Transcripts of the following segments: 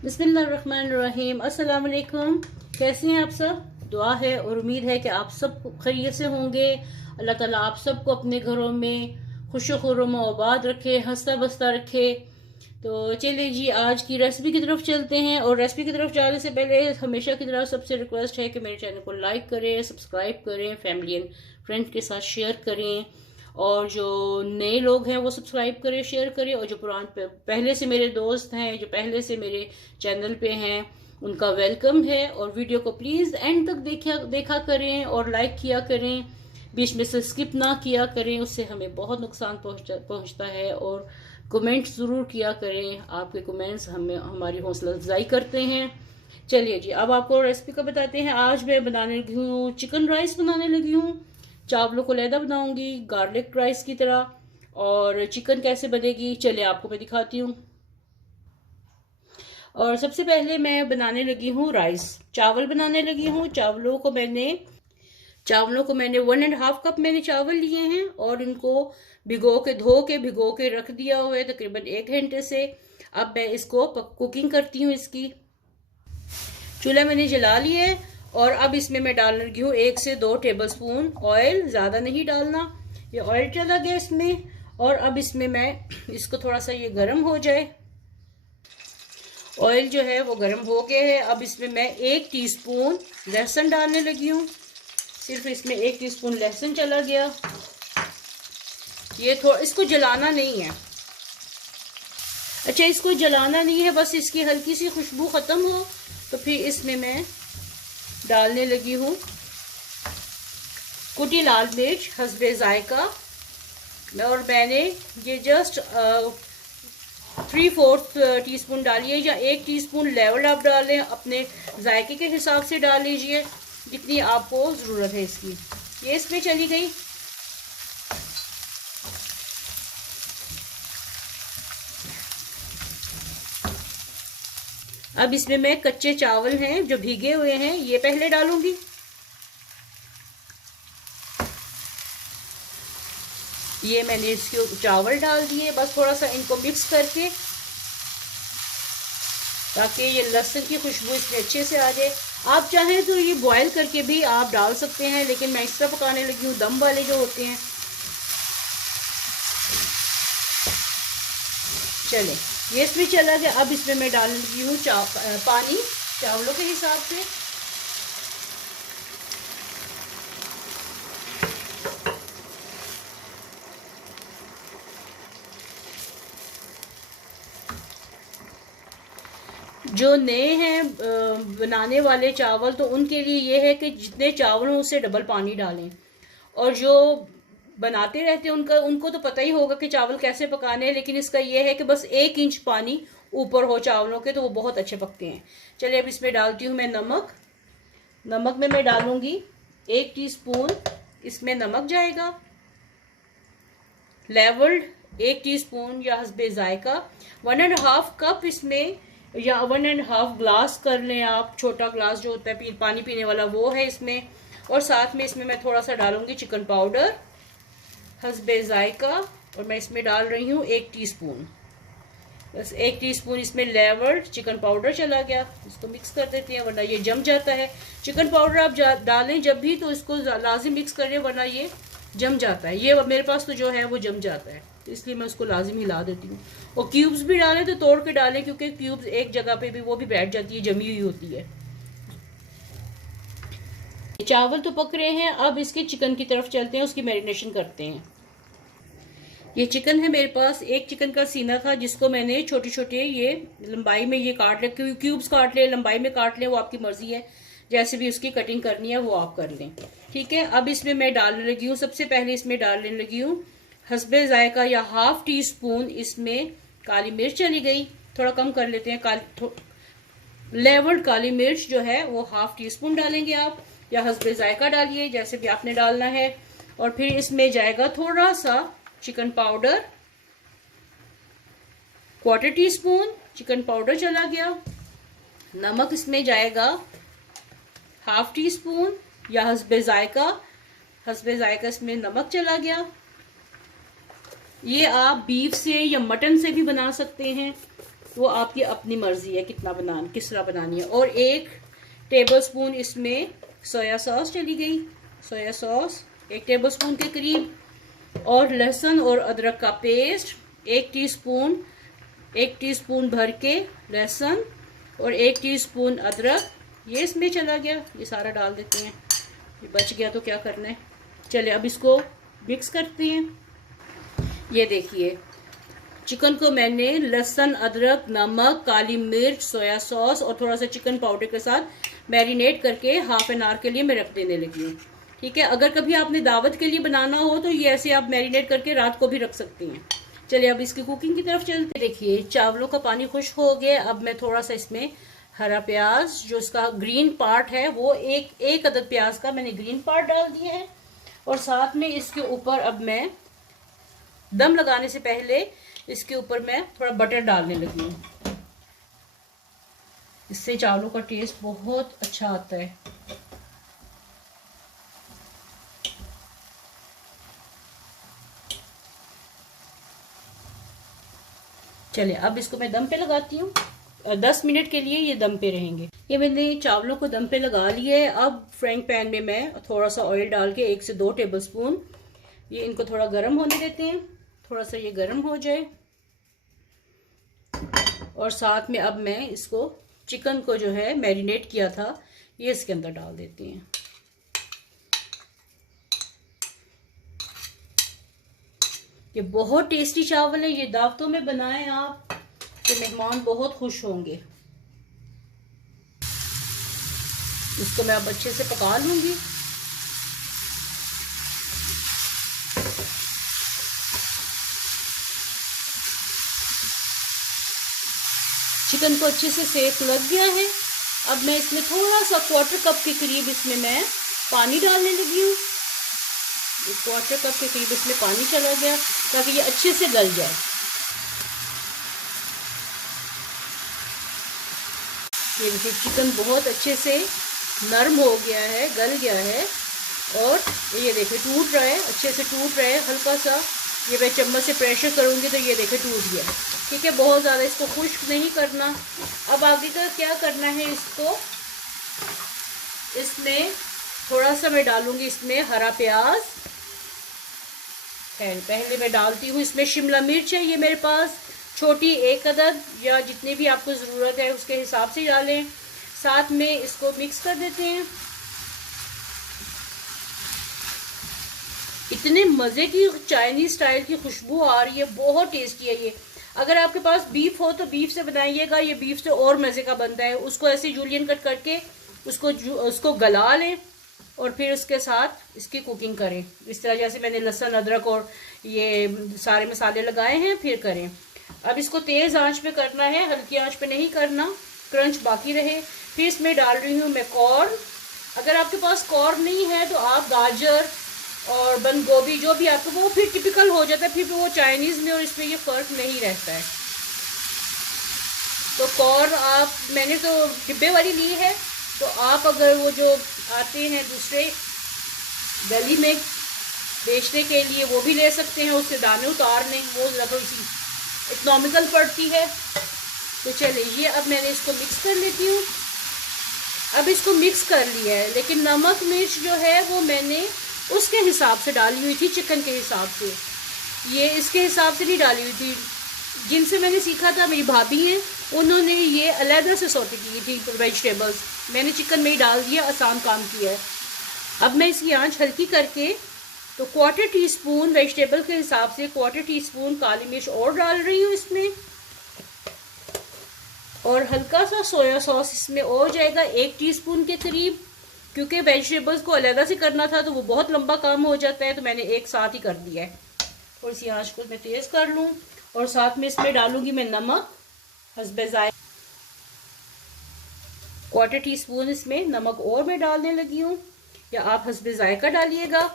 बिस्मिल्लाहिर्रहमानिर्रहीम। अस्सलाम वालेकुम। कैसे हैं आप सब? दुआ है और उम्मीद है कि आप सब खैरियत से होंगे। अल्लाह ताला आप सबको अपने घरों में खुश खुर्रम आबाद रखे, हंसता बसता रखे। तो चलिए जी, आज की रेसिपी की तरफ चलते हैं। और रेसिपी की तरफ जाने से पहले हमेशा की तरह सबसे रिक्वेस्ट है कि मेरे चैनल को लाइक करें, सब्सक्राइब करें, फैमिली एंड फ्रेंड के साथ शेयर करें। और जो नए लोग हैं वो सब्सक्राइब करें, शेयर करें। और जो पहले से मेरे दोस्त हैं, जो पहले से मेरे चैनल पे हैं, उनका वेलकम है। और वीडियो को प्लीज़ एंड तक देखा करें और लाइक किया करें, बीच में से स्किप ना किया करें, उससे हमें बहुत नुकसान पहुंचता है। और कमेंट ज़रूर किया करें, आपके कमेंट्स हमें हमारी हौसला अफजाई करते हैं। चलिए जी, अब आपको रेसिपी का बताते हैं। आज मैं बनाने लगी हूँ चिकन राइस बनाने लगी हूँ। चावलों को लैदा बनाऊंगी गार्लिक राइस की तरह। और चिकन कैसे बनेगी चलिए आपको मैं दिखाती हूँ। और सबसे पहले मैं बनाने लगी हूँ राइस, चावल बनाने लगी हूँ। चावलों को मैंने 1.5 कप मैंने चावल लिए हैं और इनको धो के रख दिया हुआ है तकरीबन 1 घंटे से। अब मैं इसको कुकिंग करती हूँ। इसकी चूल्हा मैंने जला लिया है और अब इसमें मैं डाल रही हूँ 1 से 2 टेबलस्पून ऑयल। ज़्यादा नहीं डालना। ये ऑयल चला गया इसमें। और अब इसमें मैं इसको थोड़ा सा ये गर्म हो जाए। ऑयल जो है वो गर्म हो गया है। अब इसमें मैं 1 टीस्पून लहसुन डालने लगी हूँ। सिर्फ इसमें 1 टीस्पून लहसुन चला गया। ये थोड़ा, इसको जलाना नहीं है। अच्छा, इसको जलाना नहीं है, बस इसकी हल्की सी खुशबू ख़त्म हो तो फिर इसमें मैं डालने लगी हूँ कुटी लाल मिर्च हस्बे जायका। और मैंने ये जस्ट 3/4 टीस्पून डालिए, या 1 टीस्पून लेवल आप डालें, अपने जायके के हिसाब से डाल लीजिए जितनी आपको ज़रूरत है इसकी। ये इसमें चली गई। अब इसमें मैं कच्चे चावल हैं जो भीगे हुए हैं ये पहले डालूंगी। ये मैंने इसके चावल डाल दिए, बस थोड़ा सा इनको मिक्स करके ताकि ये लहसुन की खुशबू इसमें अच्छे से आ जाए। आप चाहें तो ये बॉयल करके भी आप डाल सकते हैं, लेकिन मैं इस तरह पकाने लगी हूँ दम वाले जो होते हैं। चले, ये इसमें चला गया। अब इसमें मैं डाल लगी हूँ पानी चावलों के हिसाब से। जो नए हैं बनाने वाले चावल, तो उनके लिए ये है कि जितने चावल हों उससे डबल पानी डालें। और जो बनाते रहते हैं उनको तो पता ही होगा कि चावल कैसे पकाने हैं, लेकिन इसका ये है कि बस 1 इंच पानी ऊपर हो चावलों के तो वो बहुत अच्छे पकते हैं। चलिए, अब इसमें डालती हूँ मैं नमक। नमक में मैं डालूंगी 1 टीस्पून, इसमें नमक जाएगा। लेवल्ड 1 टीस्पून या हस्बे जायका। 1.5 कप इसमें, या 1.5 ग्लास कर लें आप, छोटा ग्लास जो होता है पानी पीने वाला वो है इसमें। और साथ में इसमें मैं थोड़ा सा डालूंगी चिकन पाउडर हस्बे जायका। और मैं इसमें डाल रही हूँ 1 टीस्पून। बस 1 टीस्पून इसमें लेवर्ड चिकन पाउडर चला गया। इसको मिक्स कर देते हैं वरना ये जम जाता है। चिकन पाउडर आप डालें जब भी तो इसको लाजिम मिक्स करें वरना ये जम जाता है। ये मेरे पास तो जो है वो जम जाता है, तो इसलिए मैं उसको लाजिम हिला देती हूँ। और क्यूब्स भी डालें तो तोड़ के डालें, क्योंकि क्यूब्स एक जगह पे भी वो भी बैठ जाती है, जमी हुई होती है। चावल तो पक रहे हैं, अब इसके चिकन की तरफ चलते हैं, उसकी मैरिनेशन करते हैं। ये चिकन है मेरे पास। एक चिकन का सीना था जिसको मैंने छोटे छोटे ये लंबाई में ये काट ले, क्यूब्स काट ले, लंबाई में काट ले, वो आपकी मर्जी है, जैसे भी उसकी कटिंग करनी है वो आप कर लें। ठीक है, अब इसमें मैं डालने लगी हूँ, सबसे पहले इसमें डालने लगी हूँ हस्बे जायका या 1/2 टीस्पून इसमें काली मिर्च चली गई। थोड़ा कम कर लेते हैं। लेवर्ड काली मिर्च जो है वो 1/2 टीस्पून डालेंगे आप, या हस्बे जायका डालिए जैसे भी आपने डालना है। और फिर इसमें जाएगा थोड़ा सा chicken powder, 1/4 teaspoon chicken powder चला गया। नमक इसमें जाएगा 1/2 टीस्पून या हस्बे जायका इसमें नमक चला गया। ये आप बीफ से या मटन से भी बना सकते हैं। वो आपकी अपनी मर्जी है किस तरह बनानी है। और 1 टेबलस्पून इसमें सोया सॉस चली गई, सोया सॉस 1 टेबलस्पून के करीब। और लहसुन और अदरक का पेस्ट 1 टीस्पून भर के लहसुन और 1 टीस्पून अदरक, ये इसमें चला गया। ये सारा डाल देते हैं, ये बच गया तो क्या करना है। चलिए अब इसको मिक्स करते हैं। ये देखिए चिकन को मैंने लहसुन, अदरक, नमक, काली मिर्च, सोया सॉस और थोड़ा सा चिकन पाउडर के साथ मैरिनेट करके हाफ एन आवर के लिए मैं रख देने लगी हूँ। ठीक है, अगर कभी आपने दावत के लिए बनाना हो तो ये ऐसे आप मैरिनेट करके रात को भी रख सकती हैं। चलिए अब इसकी कुकिंग की तरफ चलते हैं। देखिए चावलों का पानी खुश्क हो गया। अब मैं थोड़ा सा इसमें हरा प्याज, जो इसका ग्रीन पार्ट है वो एक अदद प्याज का मैंने ग्रीन पार्ट डाल दिया है। और साथ में इसके ऊपर अब मैं दम लगाने से पहले इसके ऊपर मैं थोड़ा बटर डालने लगी हूँ। इससे चावलों का टेस्ट बहुत अच्छा आता है। चलिए अब इसको मैं दम पे लगाती हूँ। 10 मिनट के लिए ये दम पे रहेंगे। ये मैंने चावलों को दम पे लगा लिया है। अब फ्राइंग पैन में मैं थोड़ा सा ऑयल डाल के 1 से 2 टेबलस्पून ये इनको थोड़ा गर्म होने देते हैं। थोड़ा सा ये गर्म हो जाए और साथ में अब मैं इसको चिकन को जो है मैरिनेट किया था ये इसके अंदर डाल देती हैं। ये बहुत टेस्टी चावल है। ये दावतों में बनाएं आप तो मेहमान बहुत खुश होंगे। इसको मैं अब अच्छे से पका लूंगी। चिकन को अच्छे से सेक लग गया है। अब मैं इसमें थोड़ा सा 1/4 कप के करीब इसमें मैं पानी डालने लगी हूँ। 1/4 कप के करीब इसमें पानी चला गया ताकि ये अच्छे से गल जाए। ये देखिए चिकन बहुत अच्छे से नरम हो गया है, गल गया है। और ये देखिए टूट रहा है, अच्छे से टूट रहा है। हल्का सा ये मैं चम्मच से प्रेशर करूँगी तो ये देखिए टूट गया। ठीक है, बहुत ज़्यादा इसको खुश्क नहीं करना। अब आगे का क्या करना है, इसको इसमें थोड़ा सा मैं डालूंगी इसमें हरा प्याज। पहले मैं डालती हूँ इसमें शिमला मिर्च है ये मेरे पास छोटी 1 अदद, या जितनी भी आपको ज़रूरत है उसके हिसाब से डालें। साथ में इसको मिक्स कर देते हैं। इतने मज़े की चाइनीज़ स्टाइल की खुशबू आ रही है, बहुत टेस्टी है ये। अगर आपके पास बीफ हो तो बीफ से बनाइएगा, ये बीफ से और मज़े का बनता है। उसको ऐसे जूलियन कट करके उसको गला लें और फिर उसके साथ इसकी कुकिंग करें। इस तरह जैसे मैंने लहसुन, अदरक और ये सारे मसाले लगाए हैं फिर करें। अब इसको तेज़ आंच पे करना है, हल्की आंच पे नहीं करना, क्रंच बाकी रहे। फिर इसमें डाल रही हूँ मैं कॉर्न। अगर आपके पास कॉर्न नहीं है तो आप गाजर और बंद गोभी जो भी आपको, वो फिर टिपिकल हो जाता है, फिर वो चाइनीज़ में और इसमें ये फ़र्क नहीं रहता है। तो कॉर्न आप, मैंने तो डिब्बे वाली ली है, तो आप अगर वो जो आते हैं दूसरे गली में बेचने के लिए वो भी ले सकते हैं। उसके दाने उतारने वो ज़्यादा सी इकोनॉमिकल पड़ती है। तो चलिए ये अब मैंने इसको मिक्स कर लेती हूँ। अब इसको मिक्स कर लिया है, लेकिन नमक मिर्च जो है वो मैंने उसके हिसाब से डाली हुई थी, चिकन के हिसाब से। ये इसके हिसाब से नहीं डाली हुई थी। जिनसे मैंने सीखा था मेरी भाभी हैं, उन्होंने ये अलग से सौते की थी वेजिटेबल्स। मैंने चिकन में ही डाल दिया, आसान काम किया है। अब मैं इसकी आंच हल्की करके तो 1/4 टीस्पून वेजिटेबल के हिसाब से 1/4 टीस्पून काली मिर्च और डाल रही हूँ इसमें। और हल्का सा सोया सॉस इसमें और जाएगा 1 टीस्पून के करीब, क्योंकि वेजिटेबल्स को अलग से करना था तो वो बहुत लंबा काम हो जाता है, तो मैंने एक साथ ही कर दिया है। थोड़ी सी आंच को मैं तेज़ कर लूँ। और साथ में इसमें डालूंगी मैं नमक हस्बे जायका। 1/4 टीस्पून इसमें नमक और मैं डालने लगी हूँ, या आप हस्बे जायका डालिएगा।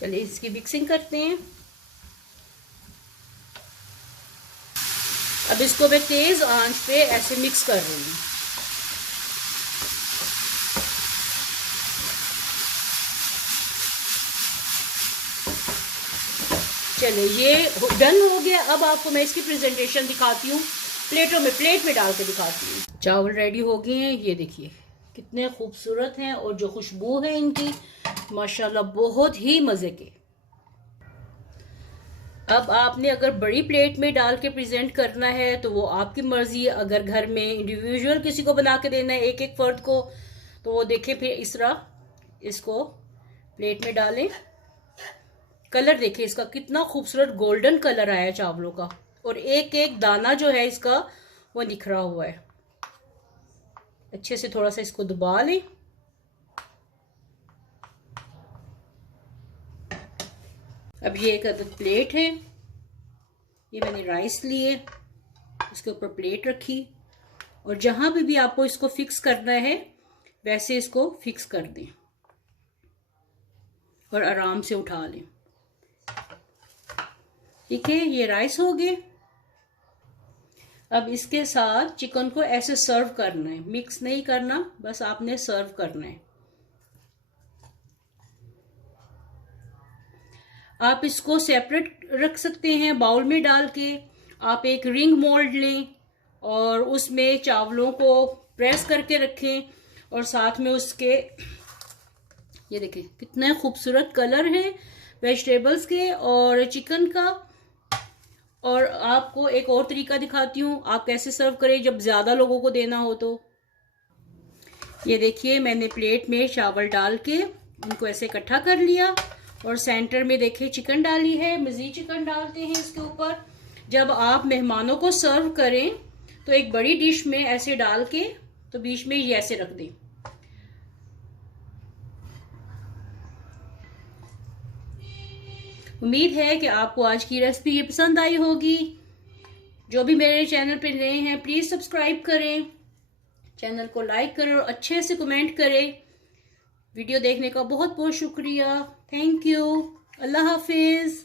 चलिए इसकी मिक्सिंग करते हैं। अब इसको मैं तेज़ आंच पे ऐसे मिक्स कर रही हूँ। चलिए ये डन हो गया। अब आपको मैं इसकी प्रेजेंटेशन दिखाती हूँ, प्लेट में डाल के दिखाती हूँ। चावल रेडी हो गए हैं, ये देखिए कितने खूबसूरत हैं और जो खुशबू है इनकी माशाल्लाह बहुत ही मज़े के। अब आपने अगर बड़ी प्लेट में डाल के प्रेजेंट करना है तो वो आपकी मर्जी। अगर घर में इंडिविजुअल किसी को बना के देना है एक एक फर्द को, तो वो देखें फिर इस तरह इसको प्लेट में डालें। कलर देखिए इसका कितना खूबसूरत गोल्डन कलर आया है चावलों का, और एक एक दाना जो है इसका वो निखरा हुआ है। अच्छे से थोड़ा सा इसको दबा लें। अब ये एक अदद प्लेट है, ये मैंने राइस लिए, इसके ऊपर प्लेट रखी, और जहां पे भी आपको इसको फिक्स करना है वैसे इसको फिक्स कर दें और आराम से उठा लें। ठीक है, ये राइस हो गए। अब इसके साथ चिकन को ऐसे सर्व करना है, मिक्स नहीं करना, बस आपने सर्व करना है। आप इसको सेपरेट रख सकते हैं बाउल में डाल के। आप एक रिंग मोल्ड लें और उसमें चावलों को प्रेस करके रखें, और साथ में उसके ये देखिए कितने खूबसूरत कलर है वेजिटेबल्स के और चिकन का। और आपको एक और तरीका दिखाती हूँ आप कैसे सर्व करें जब ज़्यादा लोगों को देना हो। तो ये देखिए मैंने प्लेट में चावल डाल के उनको ऐसे इकट्ठा कर लिया, और सेंटर में देखिए चिकन डाली है। मज़ीद चिकन डालते हैं इसके ऊपर। जब आप मेहमानों को सर्व करें तो एक बड़ी डिश में ऐसे डाल के तो बीच में ये ऐसे रख दें। उम्मीद है कि आपको आज की रेसिपी ये पसंद आई होगी। जो भी मेरे चैनल पे नए हैं प्लीज़ सब्सक्राइब करें, चैनल को लाइक करें और अच्छे से कमेंट करें। वीडियो देखने का बहुत बहुत शुक्रिया। Thank you. अल्लाह हाफिज़।